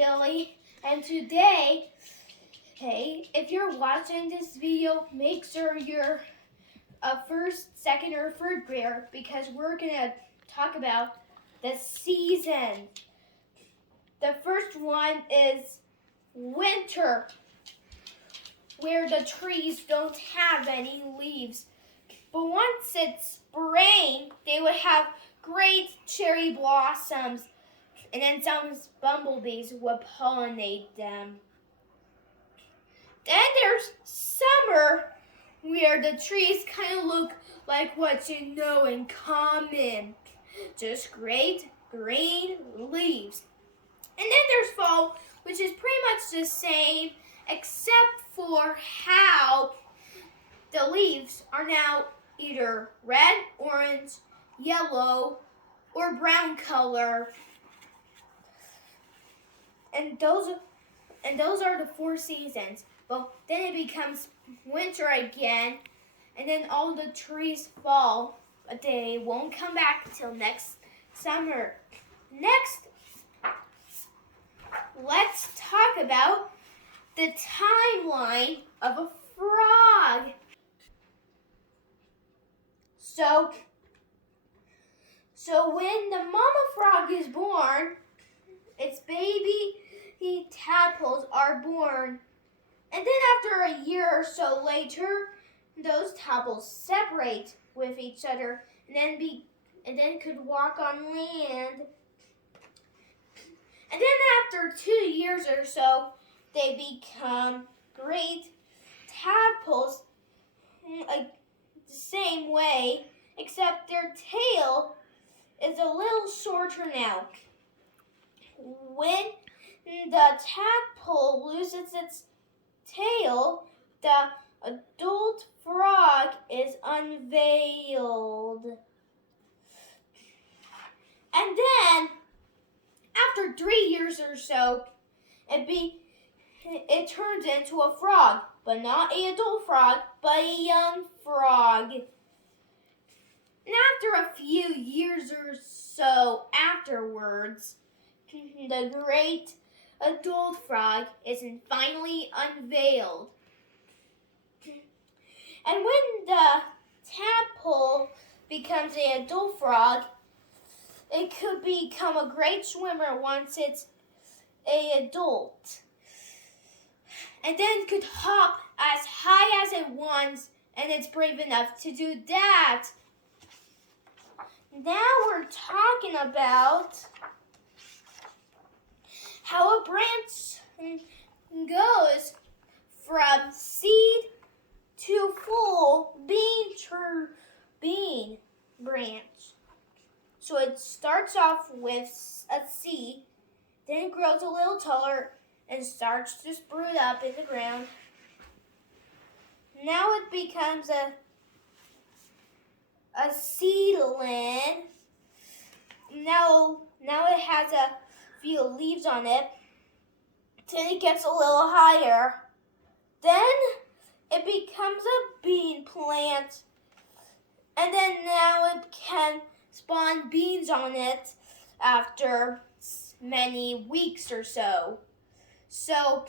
Billy, and today, hey, if you're watching this video, make sure you're a first, second, or third grader because we're gonna talk about the season. The first one is winter, where the trees don't have any leaves. But once it's spring, they would have great cherry blossoms, and then some bumblebees would pollinate them. Then there's summer, where the trees kind of look like what you know in common, just great green leaves. And then there's fall, which is pretty much the same, except for how the leaves are now either red, orange, yellow, or brown color. And those are the 4 seasons. But then it becomes winter again, and then all the trees fall, but they won't come back till next summer. Next, let's talk about the timeline of a frog. So when the mama frog is born, its baby tadpoles are born. And then after a year or so later, those tadpoles separate with each other and then could walk on land. And then after 2 years or so, they become great tadpoles, like the same way, except their tail is a little shorter now. When the tadpole loses its tail, the adult frog is unveiled. And then, after 3 years or so, it turns into a frog, but not an adult frog, but a young frog. And after a few years or so afterwards, the great adult frog is finally unveiled. And when the tadpole becomes an adult frog, it could become a great swimmer once it's an adult. And then could hop as high as it wants, and it's brave enough to do that. Now we're talking about how a branch goes from seed to full bean branch. So it starts off with a seed, then it grows a little taller and starts to sprout up in the ground. Now it becomes a seedling. Now it has a few leaves on it. Then it gets a little higher. Then it becomes a bean plant. And then now it can spawn beans on it after many weeks or so. So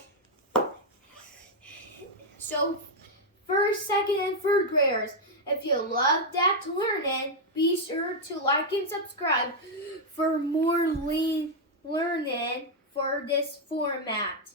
first, second, and third graders, if you love that learning, be sure to like and subscribe for more learning for this format.